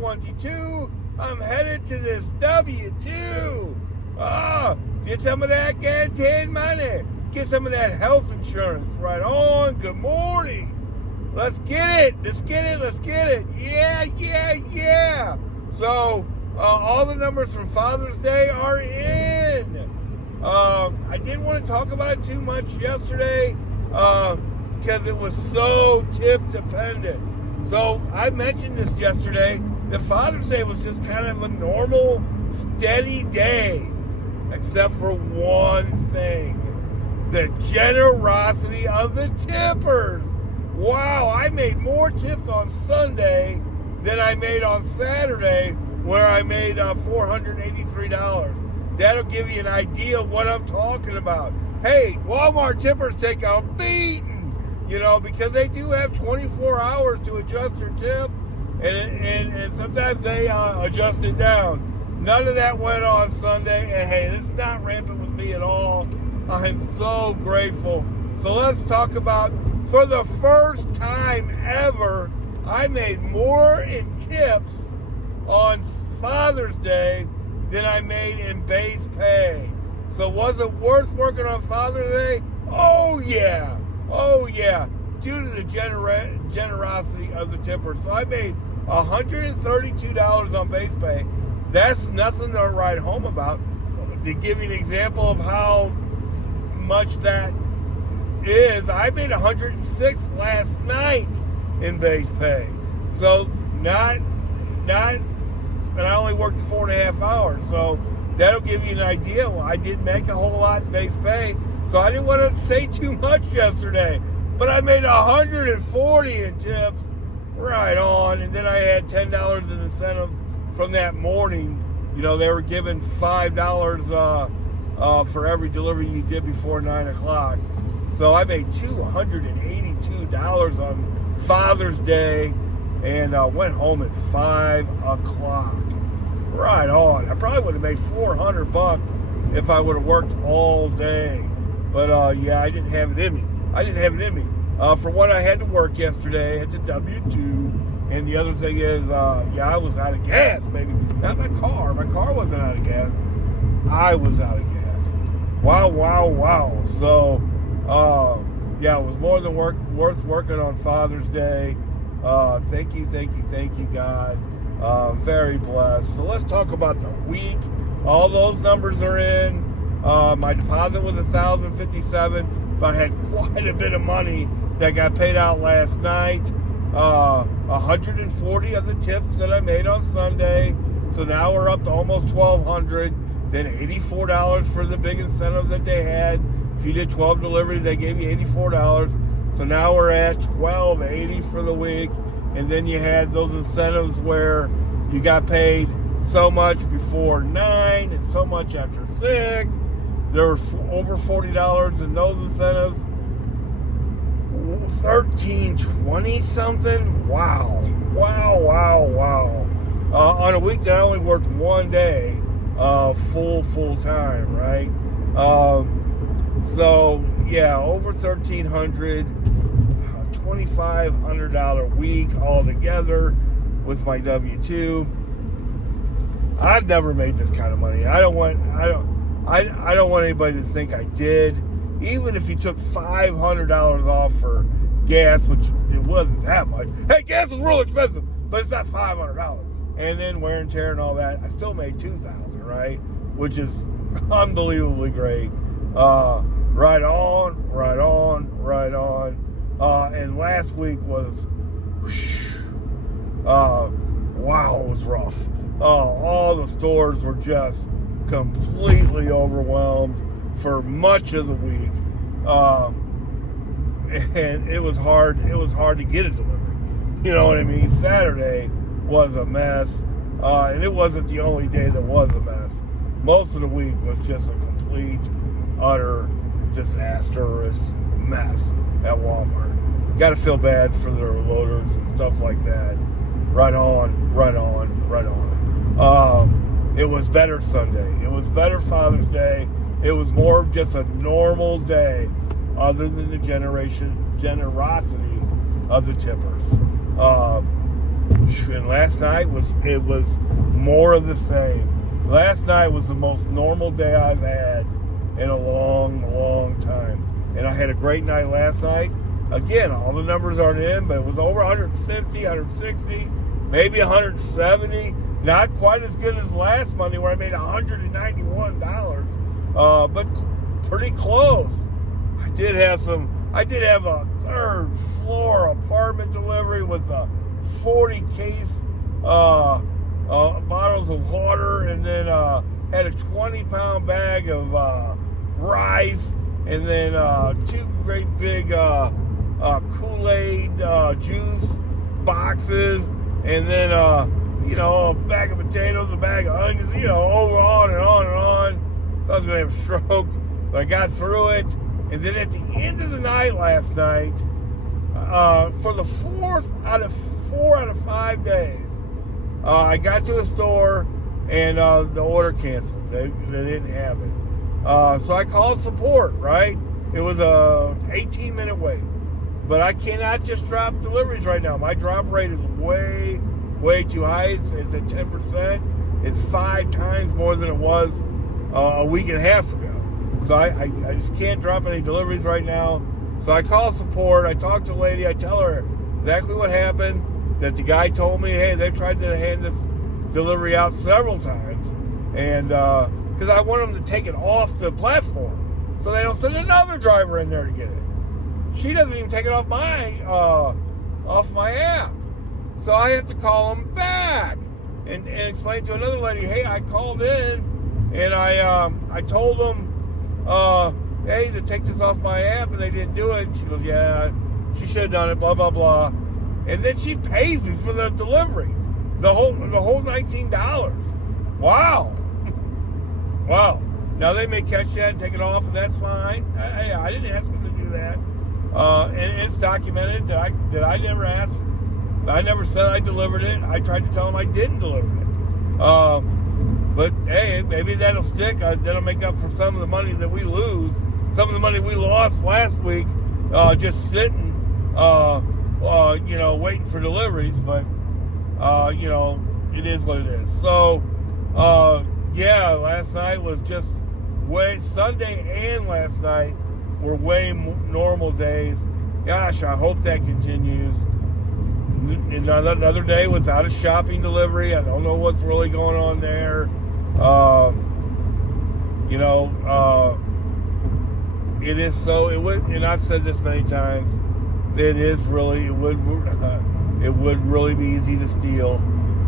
2022. I'm headed to this W-2. Get some of that guaranteed money. Get some of that health insurance. Right on. Good morning. Let's get it. Let's get it. Let's get it. Yeah. So, all the numbers from Father's Day are in. I didn't want to talk about it too much yesterday because it was so tip dependent. So, I mentioned this yesterday that Father's Day was just kind of a normal, steady day, except for one thing: the generosity of the tippers. Wow, I made more tips on Sunday than I made on Saturday, where I made $483. That'll give you an idea of what I'm talking about. Hey, Walmart tippers take a beating, because they do have 24 hours to adjust their tip, and sometimes they adjust it down. None of that went on Sunday, and hey, it's not rampant with me at all. I'm so grateful. So let's talk about, for the first time ever, I made more in tips on Father's Day than I made in base pay. So was it worth working on Father's Day? Oh yeah. Due to the generosity of the tippers. So I made $132 on base pay. That's nothing to write home about. To give you an example of how much that is, I made $106 last night in base pay. So and I only worked 4.5 hours. So that'll give you an idea. Well, I didn't make a whole lot in base pay, so I didn't want to say too much yesterday. But I made $140 in tips. Right on. And then I had $10 in incentives from that morning. They were giving $5 for every delivery you did before 9 o'clock. So I made $282 on Father's Day and went home at 5 o'clock. Right on. I probably would have made $400 if I would have worked all day. But I didn't have it in me. For what I had to work yesterday at the W-2. And the other thing is, I was out of gas, baby. Not my car. My car wasn't out of gas. I was out of gas. Wow. So, it was more than worth working on Father's Day. Thank you, God. Very blessed. So let's talk about the week. All those numbers are in. My deposit was $1,057, but I had quite a bit of money that got paid out last night. 140 of the tips that I made on Sunday. So now we're up to almost $1,200. Then $84 for the big incentive that they had. If you did 12 deliveries, they gave you $84. So now we're at $1,280 for the week. And then you had those incentives where you got paid so much before 9 and so much after 6. There was over $40 in those incentives. 1320 something. Wow. On a week that I only worked one day, full time, right? Over $1,300, $2,500 week altogether with my W-2. I've never made this kind of money. I don't want anybody to think I did. Even if you took $500 off for gas, which it wasn't that much. Hey, gas is real expensive, but it's not $500. And then wear and tear and all that, I still made $2,000, right? Which is unbelievably great. Right on. And last week was, it was rough. All the stores were just completely overwhelmed for much of the week, and it was hard to get a delivery. You know what I mean? Saturday was a mess, and it wasn't the only day that was a mess. Most of the week was just a complete, utter, disastrous mess at Walmart. Got to feel bad for their loaders and stuff like that. Right on. It was better Sunday. It was better Father's Day. It was more of just a normal day, other than the generosity of the tippers. And last night was more of the same. Last night was the most normal day I've had in a long, long time. And I had a great night last night. Again, all the numbers aren't in, but it was over 150, 160, maybe 170. Not quite as good as last Monday where I made $191, but pretty close. I did have a third floor apartment delivery with a 40 case bottles of water, and then had a 20-pound bag of rice, and then 2 great big Kool-Aid juice boxes, and then a bag of potatoes, a bag of onions, over on and on and on. Thought I was gonna have a stroke, but I got through it. And then at the end of the night last night, for the 4 out of 5 days, I got to a store and the order canceled. They didn't have it. So I called support, right? It was a 18-minute wait. But I cannot just drop deliveries right now. My drop rate is way, way too high. It's at 10%. It's 5 times more than it was a week and a half ago. So I just can't drop any deliveries right now. So I call support. I talk to the lady. I tell her exactly what happened, that the guy told me, hey, they've tried to hand this delivery out several times. And because I want them to take it off the platform so they don't send another driver in there to get it. She doesn't even take it off my app. So I have to call them back and explain to another lady, hey, I called in and I told them, hey, to take this off my app, and they didn't do it. And she goes, yeah, she should have done it, blah, blah, blah. And then she pays me for the delivery, the whole $19. Wow. Wow. Now they may catch that and take it off, and that's fine. I didn't ask them to do that. And it's documented that I never asked. I never said I delivered it. I tried to tell them I didn't deliver it. But hey, maybe that'll stick. That'll make up for some of the money that we lose. Some of the money we lost last week, just sitting, waiting for deliveries. But it is what it is. So, last night was just Sunday and last night were way normal days. Gosh, I hope that continues. Another day without a shopping delivery. I don't know what's really going on there. It is so. It would, and I've said this many times. It would really be easy to steal,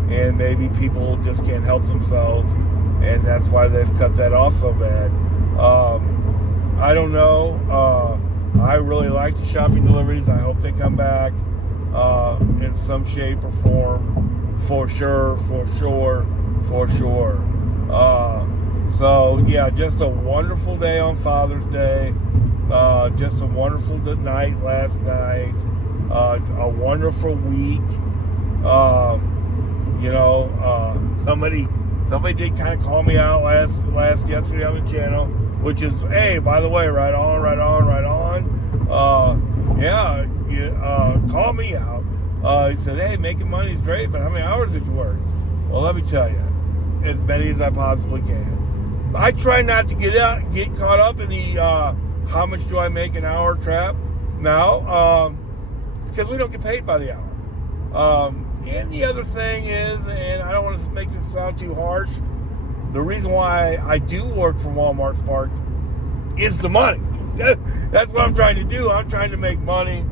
and maybe people just can't help themselves, and that's why they've cut that off so bad. I don't know. I really like the shopping deliveries. I hope they come back in some shape or form, for sure. So yeah, just a wonderful day on Father's Day. Just a wonderful night last night. A wonderful week. Somebody did kind of call me out yesterday on the channel, which is, hey, by the way, right on. Call me out. He said, hey, making money is great, but how many hours did you work? Well, let me tell you, as many as I possibly can. I try not to get caught up in the how much do I make an hour trap now, because we don't get paid by the hour. And the other thing is, and I don't want to make this sound too harsh, the reason why I do work for Walmart Spark is the money. That's what I'm trying to do. I'm trying to make money.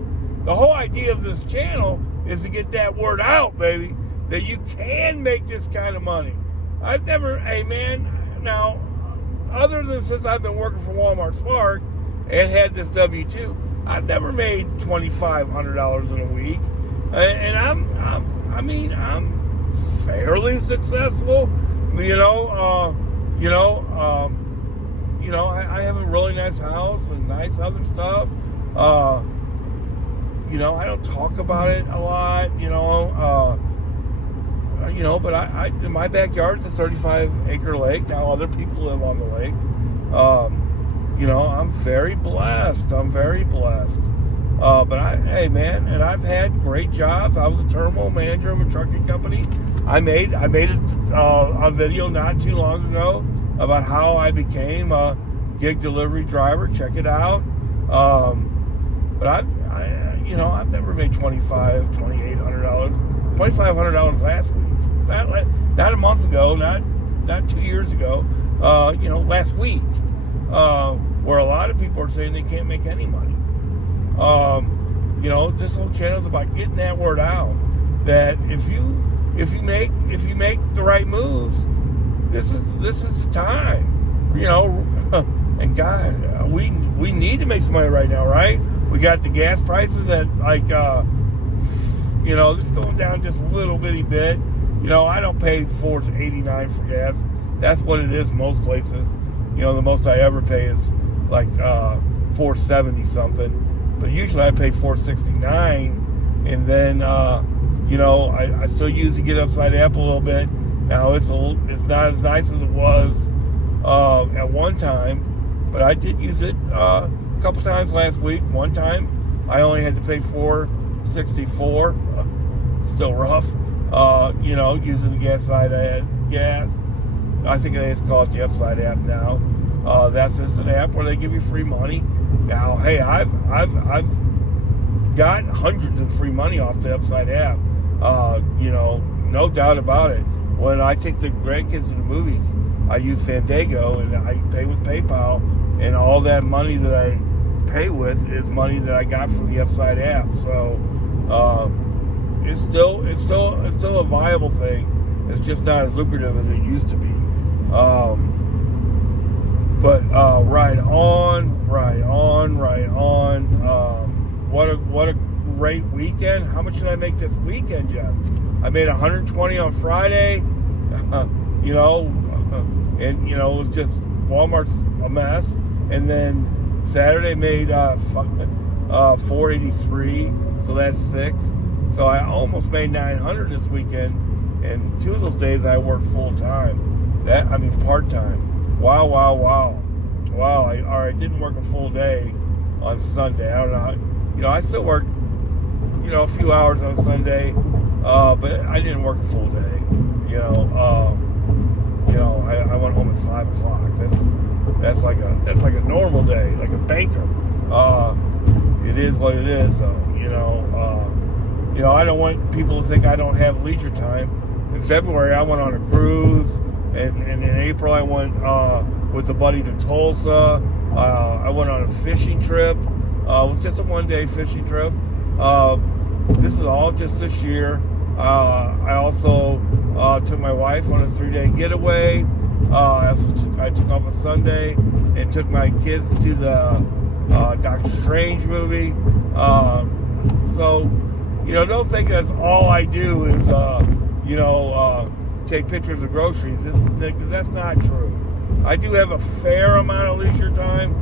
The whole idea of this channel is to get that word out, baby, that you can make this kind of money. Now, other than since I've been working for Walmart Spark and had this W-2, I've never made $2,500 in a week. And I'm fairly successful. I have a really nice house and nice other stuff. I don't talk about it a lot, but I in my backyard, it's a 35-acre lake. Now other people live on the lake. I'm very blessed. Hey man, and I've had great jobs. I was a terminal manager of a trucking company. I made a video not too long ago about how I became a gig delivery driver. Check it out. But I've never made $2,800, $2,500 last week. Not a month ago, not 2 years ago. Last week, where a lot of people are saying they can't make any money. This whole channel is about getting that word out. That if you make the right moves, this is the time. And God, we need to make some money right now, right? We got the gas prices at it's going down just a little bitty bit. I don't pay $4.89 for gas. That's what it is most places. The most I ever pay is like $4.70 something. But usually I pay $4.69, and then I still use the Get Upside app a little bit. Now it's not as nice as it was at one time, but I did use it a couple times last week. One time I only had to pay $4.64, still rough. Using the gas. I think they just call it the Upside app now. That's just an app where they give you free money. Now, hey, I've gotten hundreds of free money off the Upside app. No doubt about it. When I take the grandkids to the movies, I use Fandango and I pay with PayPal, and all that money that I pay with is money that I got from the Upside app. So it's still a viable thing. It's just not as lucrative as it used to be. But right on. What a great weekend. How much did I make this weekend, Jeff? I made $120 on Friday. And it was just Walmart's a mess. And then Saturday made $483, so that's $6. So I almost made $900 this weekend. And 2 of those days I worked full time. Part time. Wow. I didn't work a full day on Sunday. I don't know. I still work, a few hours on Sunday, but I didn't work a full day. I went home at 5 o'clock. That's like a normal day, like a banker. It is what it is, though. I don't want people to think I don't have leisure time. In February, I went on a cruise. And in April, I went with a buddy to Tulsa. I went on a fishing trip. It was just a one-day fishing trip. This is all just this year. I also took my wife on a 3-day getaway. I took off a Sunday and took my kids to the Doctor Strange movie. Don't think that's all I do is, take pictures of groceries, because that's not true. I do have a fair amount of leisure time,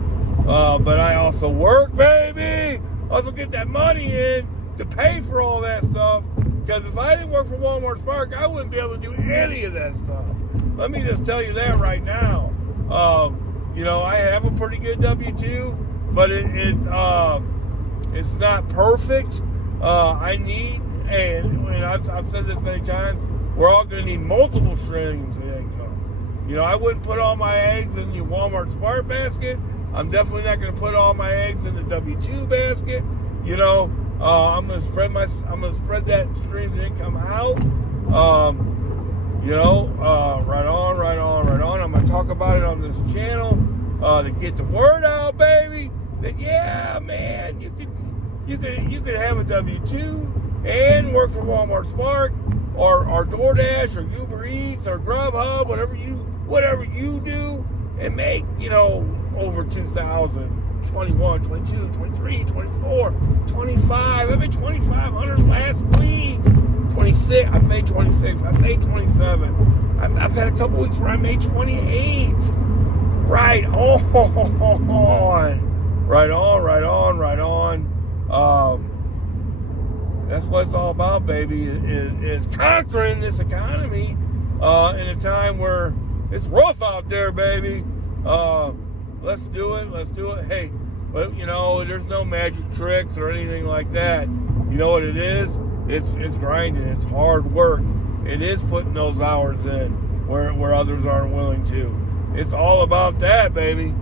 but I also work, baby. Also get that money in to pay for all that stuff, because if I didn't work for Walmart Spark, I wouldn't be able to do any of that stuff. Let me just tell you that right now. I have a pretty good W-2, but it's not perfect. I've said this many times, we're all going to need multiple streams of income. I wouldn't put all my eggs in the Walmart Smart basket. I'm definitely not going to put all my eggs in the W-2 basket. I'm going to spread that streams of income out. Right on. I'm going to talk about it on this channel to get the word out, baby. That yeah, man, you could have a W-2 and work for Walmart Spark. Or DoorDash or Uber Eats or Grubhub, whatever you do, and make, over 2,000, 21, 22, 23, 24, 25. I made 2,500 last week. 26. I made 26. I made 27. I've had a couple weeks where I made 28. Right on. That's what it's all about, baby, is conquering this economy in a time where it's rough out there, baby. Let's do it. Hey, But, you know, there's no magic tricks or anything like that. You know what it is? It's grinding. It's hard work. It is putting those hours in where others aren't willing to. It's all about that, baby.